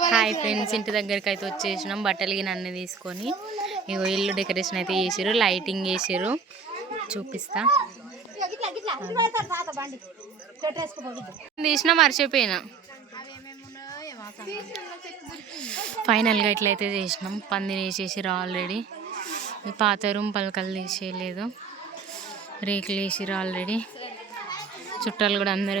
Hi friends ఇంటి దగ్గరికి అయితే వచ్చేసినాం బట్టలు గిన అన్ని తీసుకొని. ఇగో ఇల్లు డెకరేషన్ అయితే చేసిర్రు లైటింగ్ చేసిర్రు. చూపిస్తా. తీసినా మర్చిపోయినా. ఫైనల్గా ఇట్లయితే చేసినాం. పందిరి వేసేసిర్రు ఆల్రెడీ. పాత రూమ్ పలకలు తీసేయలేదు. రేకులు వేసిర్రు ఆల్రెడీ. చుట్టాలు కూడా అందరూ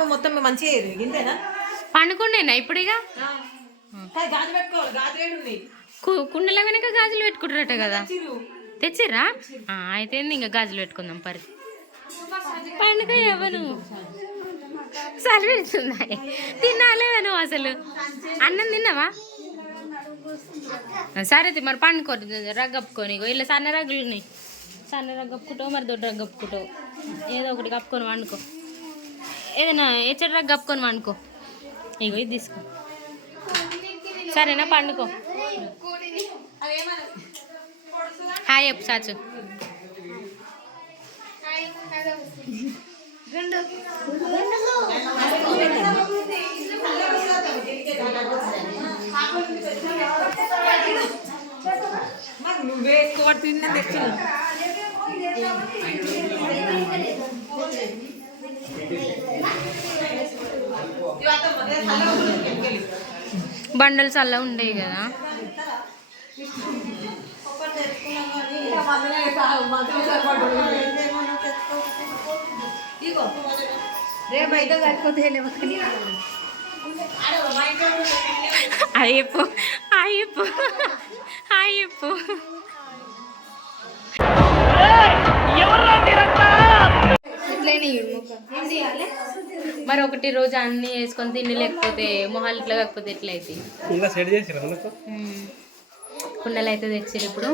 చేప మొత్తం మంచిగా పండుకుండేనా ఇప్పుడు ఇక గాజు పెట్టుకోవాలి. గాజు ఉంది. కుండల వెనక గాజులు పెట్టుకుంటారట కదా? చిరు తెచ్చిర్రా? అయితే ఇంకా గాజులు పెట్టుకుందాం పరి. పండుగ ఎవరు? సరి పెడుతుందా తినాలేదా నువ్వు అసలు. అన్నం తిన్నావా? సరే తి- మరి పండుకో రగ్గ కప్పుకొని ఇగో ఇలా సన్న రగ్గులు ఉన్నాయి సన్న రగ్గ కప్పుకుంటావు మరి దొడ్డు రగ్గ కప్పుకుంటావు? ఏదో ఒకటి కప్పుకొని వండుకో. ఏదైనా ఎచ్చటి రగ్గ కప్పుకొని వండుకో. ఇగో ఇది తీసుకో. సరేనా పండుకో. హాయ్ చెప్పు చాచు మరి నువ్వే ఎక్కువ తిన్నా తెచ్చు బండలు చల్ల ఉండేవి కదా. రేపు అయితే సరిపోతే అయ్యప్పు అయ్యప్పు అయ్యప్పు మరి ఒకటి రోజు అన్ని వేసుకొని తిని లేకపోతే మొహాలు ఇట్లా కాకపోతే చేసిరా మనకు కుండలు అయితే తెచ్చారు ఇప్పుడు.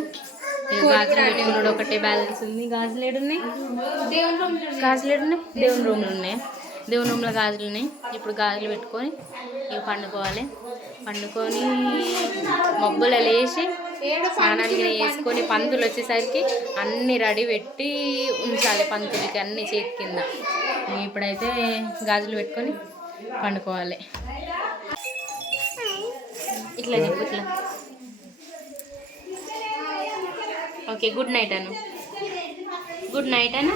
గాజులు పెట్టుకున్నాడు ఒకటే బ్యాలెన్స్ ఉంది. గాజులు ఏడున్నాయి? గాజులు ఏడున్నాయి? దేవుని రూమ్లు ఉన్నాయి. దేవుని రూమ్లో గాజులు ఉన్నాయి. ఇప్పుడు గాజులు పెట్టుకొని ఇక పండుకోవాలి. పండుకొని మబ్బులు లేచి స్నానాలు గిన్నె వేసుకొని పంతులు వచ్చేసరికి అన్ని రెడీ పెట్టి ఉంచాలి. పంతులకి అన్ని చేతి కింద. ఇప్పుడైతే గాజులు పెట్టుకొని పండుకోవాలి. ఇట్లా చెప్పు ఇట్లా. ఓకే గుడ్ నైట్ అను. గుడ్ నైట్ అను?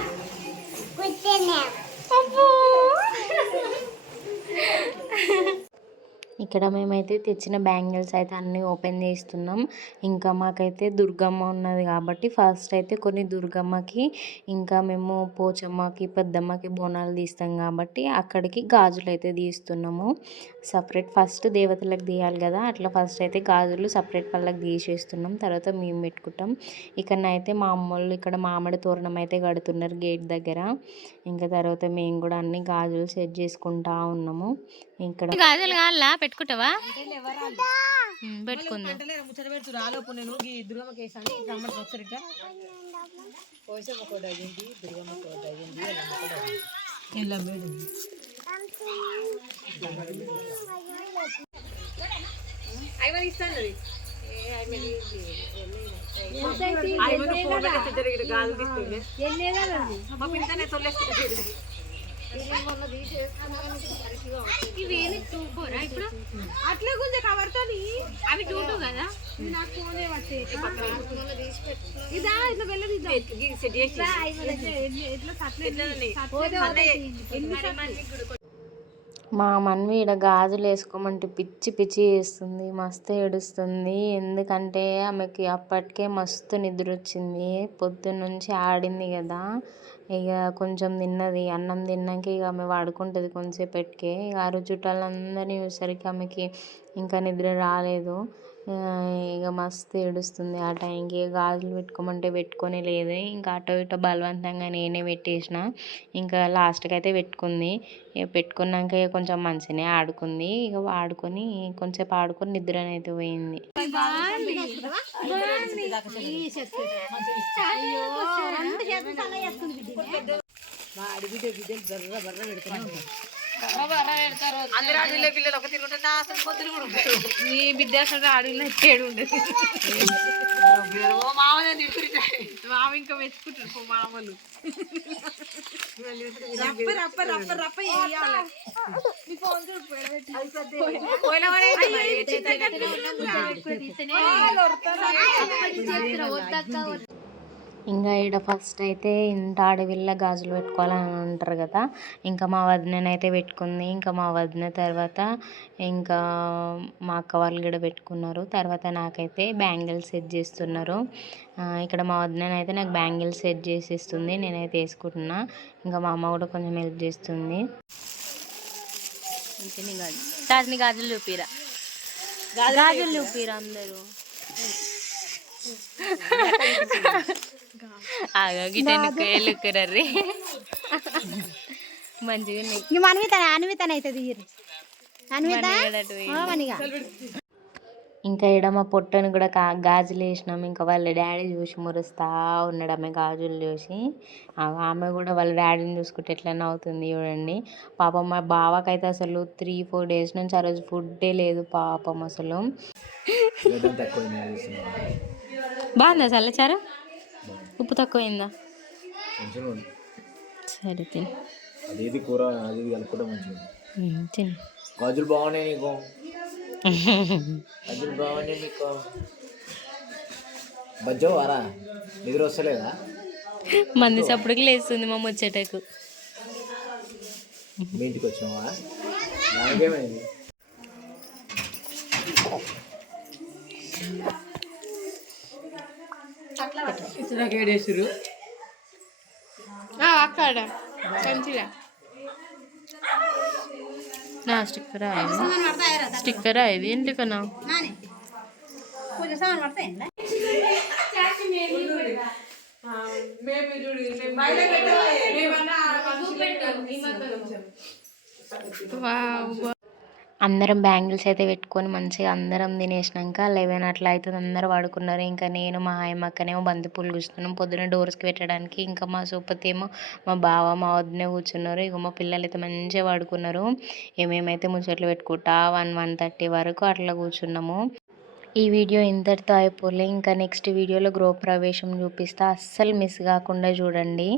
ఇక్కడ మేమైతే తెచ్చిన బ్యాంగిల్స్ అయితే అన్నీ ఓపెన్ చేస్తున్నాం. ఇంకా మాకైతే దుర్గమ్మ ఉన్నది కాబట్టి ఫస్ట్ అయితే కొన్ని దుర్గమ్మకి ఇంకా మేము పోచమ్మకి పెద్దమ్మకి బోనాలు తీస్తాం కాబట్టి అక్కడికి గాజులు అయితే తీస్తున్నాము. సపరేట్ ఫస్ట్ దేవతలకు తీయాలి కదా అట్లా ఫస్ట్ అయితే గాజులు సపరేట్ వాళ్ళకి తీసేస్తున్నాం. తర్వాత మేము పెట్టుకుంటాం. ఇక్కడనైతే మా అమ్మోళ్ళు ఇక్కడ మామిడి తోరణం అయితే కడుతున్నారు గేట్ దగ్గర. ఇంకా తర్వాత మేము కూడా అన్ని గాజులు సెట్ చేసుకుంటా ఉన్నాము. ఇక్కడ గాజులు కావాలా? పెట్టుకుంటావా? పెట్టుకుందాం? అంటే ముచ్చట పెడుతు రాలోపు అట్లే కొంచెం కవర్తో అవి కదా? నాకు ఫోనే ఇదా ఇట్లా మా మన్వి ఈడ గాజులు వేసుకోమంటే పిచ్చి పిచ్చి చేస్తుంది మస్తు ఏడుస్తుంది. ఎందుకంటే ఆమెకి అప్పటికే మస్తు నిద్ర వచ్చింది పొద్దున్నుంచి ఆడింది కదా. ఇక కొంచెం తిన్నది అన్నం తిన్నాక ఇక ఆమె పడుకుంటుంది కొంచెంసేపటికే ఇక ఆ చుట్టాలందరినీ చూసేసరికి ఆమెకి ఇంకా నిద్ర రాలేదు. ఇక మస్తు ఏడుస్తుంది ఆ టైంకి. గాజులు పెట్టుకోమంటే పెట్టుకొని లేదు. ఇంకా అటో ఇటో బలవంతంగా నేనే పెట్టేసిన. ఇంకా లాస్ట్కి అయితే పెట్టుకుంది. ఇక పెట్టుకున్నాక కొంచెం మంచిగానే ఆడుకుంది. ఇక ఆడుకొని కొంచెంసేపు ఆడుకొని నిద్రనైతే పోయింది. మా ఆడబిడ్డ బిడ్డలు బర్ర బర్ర పెడుతున్నాం అందరు ఆడపిల్ల పిల్లలు ఒక తిరుగుంటే నా అసలు పొద్దులు కూడా ఉంటారు నీ బిడ్డ అసలు ఆడపిల్ల తేడు ఉండదు ఓ మామనే మామ ఇంకా మెచ్చుకుంటారు మామలు రప్ప ఇంకా ఈడ ఫస్ట్ అయితే ఇంత ఆడవిల్ల గాజులు పెట్టుకోవాలని అంటారు కదా. ఇంకా మా వదిననైతే పెట్టుకుంది. ఇంకా మా వదిన తర్వాత ఇంకా మా అక్క వాళ్ళు కూడా పెట్టుకున్నారు. తర్వాత నాకైతే బ్యాంగిల్స్ సెట్ చేస్తున్నారు. ఇక్కడ మా వదిననైతే నాకు బ్యాంగిల్స్ సెట్ చేసి ఇస్తుంది నేనైతే వేసుకుంటున్నా. ఇంకా మా అమ్మ కూడా కొంచెం హెల్ప్ చేస్తుంది. గాజులు చూపిరా. గాజులు చూపిరా అందరూ. ఆగా గిటెన్నుకు ఎల్లుకురర్రి మంచిగా ఉన్నాయి ఇంక అన్విత అన్వితన అవుతుంది ఇయ్యరు అన్విత మనగా ఇంకా ఈడ మా పొట్టను కూడా కా గాజులు వేసినాం ఇంకా వాళ్ళ డాడీ చూసి మురుస్తా ఉన్నాడు ఆమె గాజులు చూసి ఆమె కూడా వాళ్ళ డాడీని చూసుకుంటే ఎట్లా నవ్వుతుంది చూడండి పాపం మా బావకైతే అసలు త్రీ ఫోర్ డేస్ నుంచి ఆ రోజు ఫుడ్డే లేదు పాపం అసలు బాగుందా చల్లచారా ఉప్పు తక్కువైందా? సరే తిను. అదేది కూర అది ఇది కలుపుకుంటే మంచిగా ఉమ్, తిను. గాజులు బాగున్నాయి నీకు? గాజులు బాగున్నాయి నీకు? బజ్జో వారా? నిద్ర వస్తలేదా? మంది చప్పుడుకి లేస్తుంది మా ముచ్చటకు. మీ ఇంటికి వచ్చినావా? నాకేమైంది? ఏడేసురు అక్కడ మంచిగా నా స్టిక్కర్ స్టిక్కర్ ఇది? సామాన్ పడతాయి అందరం బ్యాంగిల్స్ అయితే పెట్టుకొని మంచిగా అందరం తినేసినాక లెవెన్ అట్లా అవుతుంది. అందరూ పడుకున్నారు. ఇంకా నేను మా ఆయమ్మక్కనేమో బంతిపూలు కూర్చున్నాం. పొద్దున్న డోర్స్కి పెట్టడానికి ఇంకా మా సూపతి ఏమో మా బావ మా వద్దనే కూర్చున్నారు. ఇక మా పిల్లలు అయితే మంచిగా పడుకున్నారు. ఏమేమైతే ముచ్చట్లు పెట్టుకుంటా వన్ వన్ థర్టీ వరకు అట్లా కూర్చున్నాము. ఈ వీడియో ఇంతటితో అయిపోలే. ఇంకా నెక్స్ట్ వీడియోలో గృహప్రవేశం చూపిస్తా. అస్సలు మిస్ కాకుండా చూడండి.